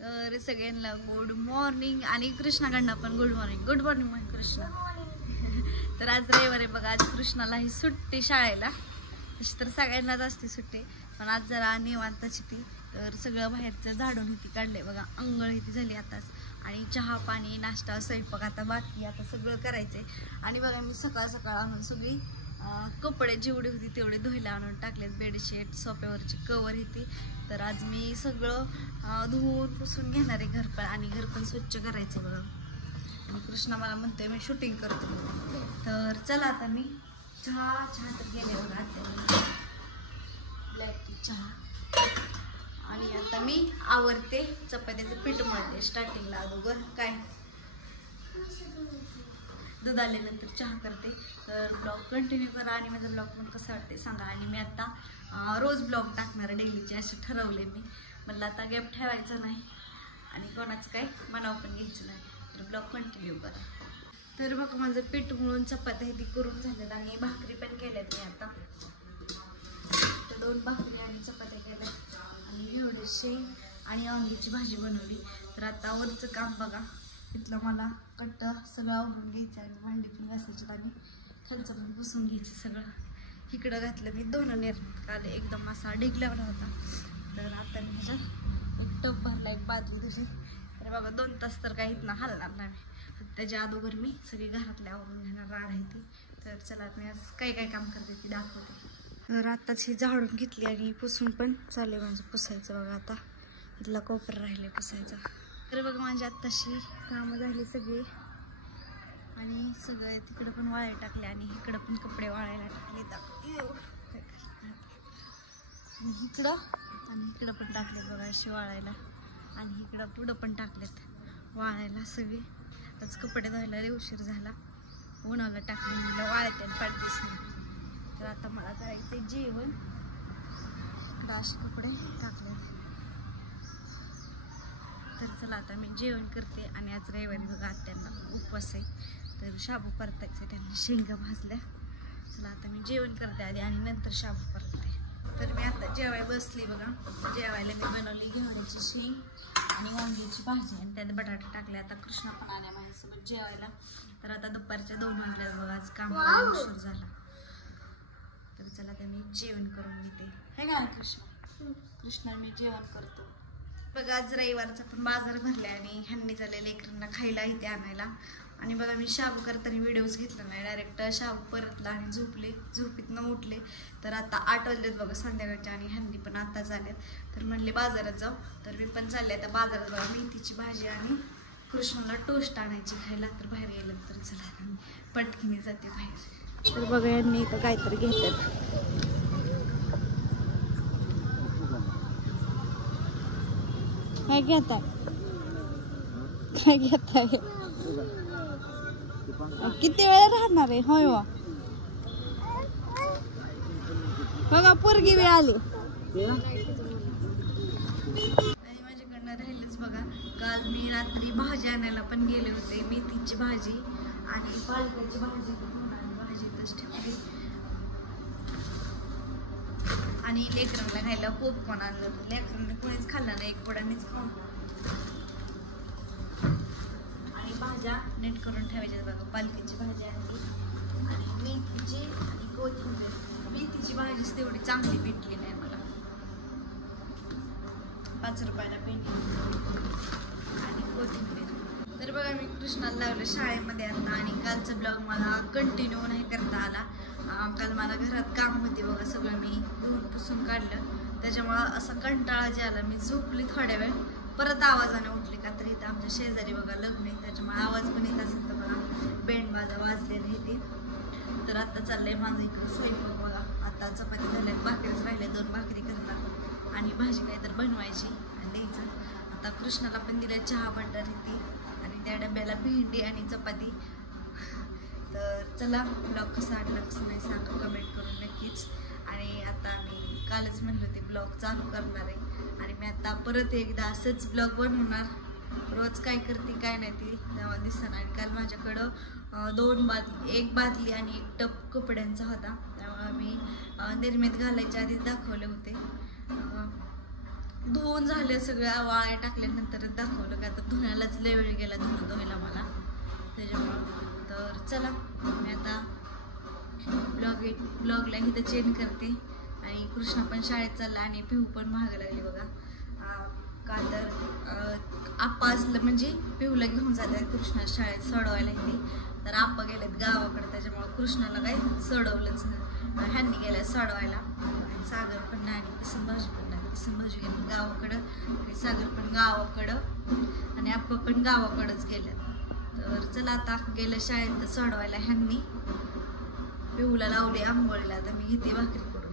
तर सगळ्यांना good morning आणि कृष्णाकडनं पण good morning. Good morning Krishna. तर आज रविवार आहे बघा. आज कृष्णालाही सुट्टी शाळेला. तशी तर सगळ्यांनाच असते सुट्टी, पण आज जरा निवांतची ती. तर सगळं बाहेरचं झाडून इथे काढले बघा. अंघोळ इथे झाली आताच आणि चहा पाणी नाश्ता स्वयंपाक आता बाकी. आता सगळं करायचंय. आणि बघा मी सकाळ सकाळ आणून सगळी कपडे जेवढी होती तेवढे धुयला आणून टाकलेत. बेडशीट सोफ्यावरची कवर होती. तर आज मी सगळं धुवून पुसून घेणार आहे घर पण, आणि घर पण स्वच्छ करायचं बघा. आणि कृष्णा मला म्हणतोय मी शूटिंग करतो. तर चला आता मी चहा तर गेले बघा ब्लॅक टी चहा. आणि आता मी आवरते चपात्याचं पीठ मळते. स्टार्टिंगला अगोदर काय दूध आल्यानंतर चहा करते. तर ब्लॉग कंटिन्यू करा आणि माझा ब्लॉग पण कसं वाटते सांगा. आणि मी आता रोज ब्लॉग टाकणार डेलीचे असे ठरवले मी. म्हटलं आता गॅप ठेवायचा नाही आणि कोणाचं काय मनाव पण घ्यायचं नाही. तर ब्लॉग कंटिन्यू करा. तर बघा माझं पीठ मळून चपात्या ती करून झाल्यात आणि भाकरी पण केल्यात मी आता. तर 2 भाकरी आणि चपात्या केल्यात आणि एवढे शेंग आणि वांग्याची भाजी बनवली. तर आता वरचं काम बघा. इथलं मला कट्ट सगळं आवरून घ्यायचं आणि भांडी पण घासायची आणि खालचं पण पुसून घ्यायचं सगळं. इकडं घातलं मी धुणं काल एकदम असा ढिगल्यावर होता. तर आता मी ह्याच्यात एक टप भरला, एक बादली दुसरी. तर बाबा 2 तास तर काही इथनं हलणार नाही. त्याच्या अगोदर मी सगळी घरातल्या आवरून घेणार राड आहे ती. तर चला मी आज काय काय काम करते ती दाखवते. तर आत्ताच ही झाडून घेतली आणि पुसून पण चालले माझं पुसायचं बघा. आता इथला कोपरा राहिले पुसायचा. तर बघा माझी आत्ताशी कामं झाली सगळी आणि सगळे तिकडं पण वाळे टाकले आणि इकडं पण कपडे वाळायला टाकले. इकडं आणि इकडं पण टाकले बघा असे वाळायला. आणि इकडं पुढं पण टाकलेत वाळायला सगळे. आज कपडे धुवायला उशीर झाला. उन्हाला टाकले म्हणलं वाळते आणि पाठ दिसले. तर आता मला करायचंय जेवण. इकडं असे कपडे टाकले. तर चला आता मी जेवण करते. आणि आज रविवारी बघा आत्यांना उपवास आहे. तर शाबू परतायचे त्यांनी शेंगा भाजल्या. चला आता मी जेवण करते आधी आणि नंतर शाबू परतते. तर मी आता जेवायला बसली बघा. जेवायला मी बनवली घेवड्याची शेंग आणि वांग्याची भाजी आणि त्यात बटाटे टाकले. आता कृष्णा पण आल्या माझ्यासोबत जेवायला. तर आता दुपारच्या 2 वाजल्या बघा. आज कामाला उशीर झाला. तर चला आता मी जेवण करून घेते. हे का कृष्णा मी जेवण करतो बघा. आज रविवारचा पण बाजार भरला आणि ह्यांनी झाले लेकरांना खायला इथे आणायला. आणि बघा मी शाबू करताना व्हिडिओज घेतला नाही. डायरेक्ट शाबू परतला आणि झोपले. झोपीतनं उठले. तर आता 8 वाजलेत बघा संध्याकाळच्या आणि ह्यांनी पण आता झालेत. तर म्हणले बाजारात जाऊ. तर मी पण चालले आता बाजारात बघा. मेथीची भाजी आणि कृष्णाला टोस्ट आणायची खायला. तर बाहेर गेलं तर चला मी पटकीने जाते बाहेर. तर बघा यांनी इथं काहीतरी घेतात. काय घेताय? काय घेताय? किती वेळ राहणार आहे? होय वा बघा पोरगी वेळ आली. माझ्याकडनं राहिलंच बघा. काल मी रात्री भाजी आणायला पण गेले होते. मेथीची भाजी आणि पालकाची भाजी भाजीतच ठेवली. आणि लेकरांना खायला पॉपकॉर्न आणलं होतं. लेकरांना कोणीच खाल्लं नाही. एक पोडानेच खाऊन. आणि भाज्या नीट करून ठेवायच्या बघा. पालकाची भाजी आणि मेथीची आणि कोथिंबीर. मेथीची भाजीच तेवढी चांगली भेटली नाही मला. 5 रुपयाला पेंडी आणि कोथिंबीर. तर बघा मी कृष्णाला लावलं शाळेमध्ये आता. आणि कालचा ब्लॉग मला कंटिन्यू नाही करता आला. काल मला घरात काम होते बघा. सगळं मी धुवून पुसून काढलं. त्याच्यामुळं असा कंटाळा जे आला. मी झोपली थोड्या वेळ. परत आवाजाने उठले का तर इथं आमच्या शेजारी बघा लग्न आहे. त्याच्यामुळे आवाज पण येत असेल तर बघा. बँड बाजा वाजलेला आहे ते. तर आता चाललंय माझं इकडं स्वयंपाक बघा. आता चपाती झाल्यात. भाकरीच राहिल्या. 2 भाकरी करतात आणि भाजी काय तर बनवायची आणि द्यायचं. आता कृष्णाला पण दिलं चहा बटर येते आणि त्या डब्याला भेंडी आणि चपाती. तर चला ब्लॉग कसा वाटला कसं नाही सांगा कमेंट करून नक्कीच. आणि आता मी कालच म्हणलं होते ब्लॉग चालू करणार आहे. आणि मी आता परत एकदा असंच ब्लॉग बनवणार. रोज काय करते काय नाही ती तेव्हा दिसणार. आणि काल माझ्याकडं 2 बादली, 1 बादली आणि 1 टप कपड्यांचा होता. त्यामुळे मी निर्मित घालायच्या आधी दाखवले होते. धुवून झाले सगळ्या वाळ्या टाकल्यानंतर दाखवलं की आता धुण्यालाच लय वेळ गेला धुणं धुवायला मला त्याच्यामुळं. तर चला मी आता ब्लॉगला इथं चेंज करते. आणि कृष्णा पण शाळेत चालला आणि पिहू पण महाग लागली बघा. का तर आप्पा असलं म्हणजे पिहूला घेऊन जातात कृष्णा शाळेत सोडवायला इथे. तर आप्पा गेलेत गावाकडे त्याच्यामुळं कृष्णाला काही सोडवलंच नाही. ह्यांनी गेल्या सोडवायला. सागर पण नाही आणि संभाजी पण नाही. संभाजी गेले गावाकडं आणि सागर पण गावाकडं आणि आप्पा पण गावाकडंच गेले. तर चला आता गेलं शाळेत सोडवायला ह्यांनी. पिहूला लावले आंघोळीला. आता मी घेते भाकरी करून.